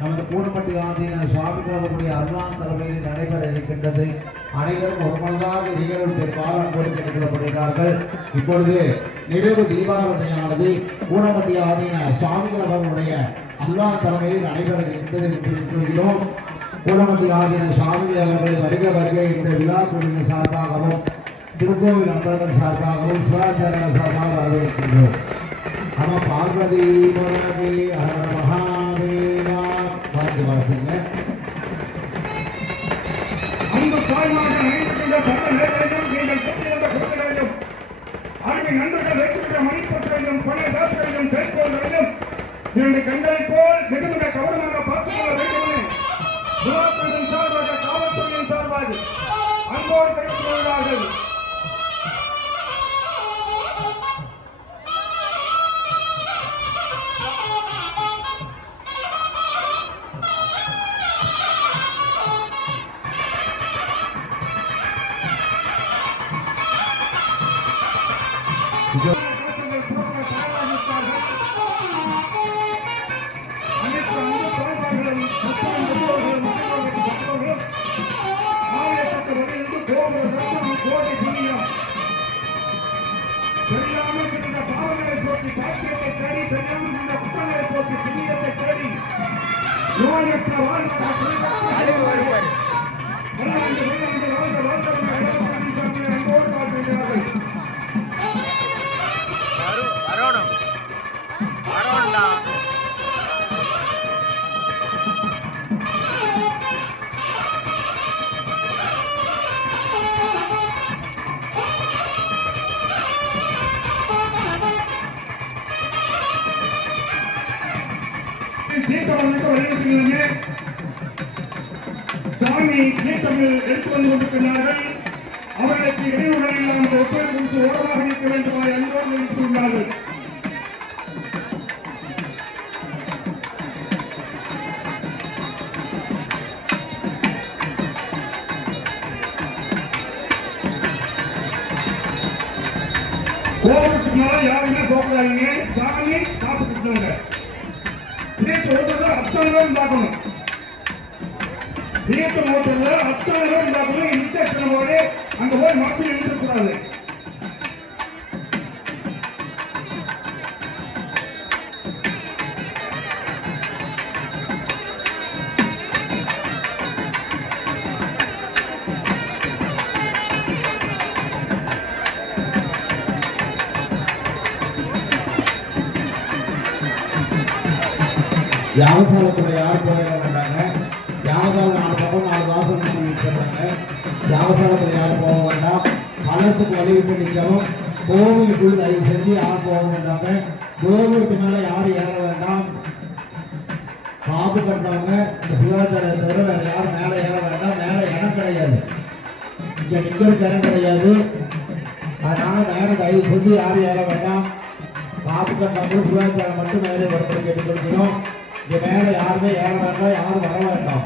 நமது கூடமட்டி ஆதீன சுவாமிகளுடைய அருளான் தலைமையில் நடைபெற இருக்கின்றது. அனைவரும் ஒரு மனதாக நிகழ்வு பெருமாள் அன்போடு கேட்டுக்கொள்ளப்படுகிறார்கள். இப்பொழுது நிறைவு தீபாவளியானது கூடமட்டி ஆதீன சுவாமிகள் அவர்களுடைய அருளான் தலைமையில் நடைபெற இருக்கின்றது என்று சொல்கிறோம். கூடமட்டி ஆதீன சுவாமிகள் அவர்களை வருக வருக என்ற விழா குழுவின் சார்பாகவும் திருக்கோவில் நண்பர்கள் சார்பாகவும் சிவாச்சாரியர்கள் சார்பாக வரவேற்கின்றோம். நம்ம பார்வதி மரணி ஹர மகாதேவா பார்த்து வாசிங்க. அந்த தாய்மாக நினைக்கின்ற சட்ட நேரத்தையும் நீங்கள் பெற்றிருந்த குழந்தைகளையும் அறிவின் நண்பர்கள் வைத்திருந்த மணிப்பற்றையும் பண தாசரையும் செயற்கோள்களையும் இரண்டு கண்களை போல் மிகுந்த கவனமாக பார்த்துக் கொள்ள வேண்டுமே துவாக்கண்டன் சார்பாக காவல்துறையின் சார்பாக அன்போடு தெரிவித்துக் கொள்கிறார்கள். தெரியாமல் இருந்த பாவங்களை போக்கி பாக்கியத்தை தேடி தெரியாமல் இருந்த குற்றங்களை போக்கி புண்ணியத்தை தேடி நோயற்ற சாமி தீர்த்தங்கள் எடுத்து வந்து கொண்டிருக்கிறார்கள். அவர்களுக்கு இடையூறுடன் இல்லாமல் ஒப்பனை குறித்து ஓரமாக நிற்க வேண்டுமாய் அன்போடு நிறுத்தியுள்ளார்கள். கோவிலுக்கு மேல யாருமே போகக்கூடாதீங்க. சாமி காப்புக்கிட்டாங்க. அத்தனை பேரும் பார்க்கணும். தீர்த்த மோட்டர்ல அத்தனை பேரும் பார்க்கணும். இன்ஸ்ட்ரக்ஷன் போது அங்க போய் மக்கள் எழுதக்கூடாது. யாகசாலத்துல யார் போக வேண்டாங்க. யாகசாலம் 4 பக்கம் 4 வாசல் வச்சிருந்தாங்க. யாகசாலத்துல யாரும் போக வேண்டாம். பழத்துக்கு வழிவிட்டு நிற்கவும். கோவிலுக்குள் தயவு செஞ்சு யாரும் போக வேண்டாங்க. கோவிலுக்கு மேல யாரும் ஏற வேண்டாம். காப்பு கட்டினவங்க இந்த சிவாச்சாரியத்தை தவிர வேற யாரும் மேல ஏற வேண்டாம். மேல இடம் கிடையாது. இங்க நிக்கிறதுக்கு இடம் கிடையாது. அதனால மேல தயவு செஞ்சு யாரும் ஏற வேண்டாம். காப்பு கட்டினவங்களும் சிவாச்சாரம் மட்டும் மேலே வரும்படி கேட்டுக்கொள்கிறோம். இங்க மேல யாருமே ஏற வேண்டாம். யாரும் வர வேண்டாம்.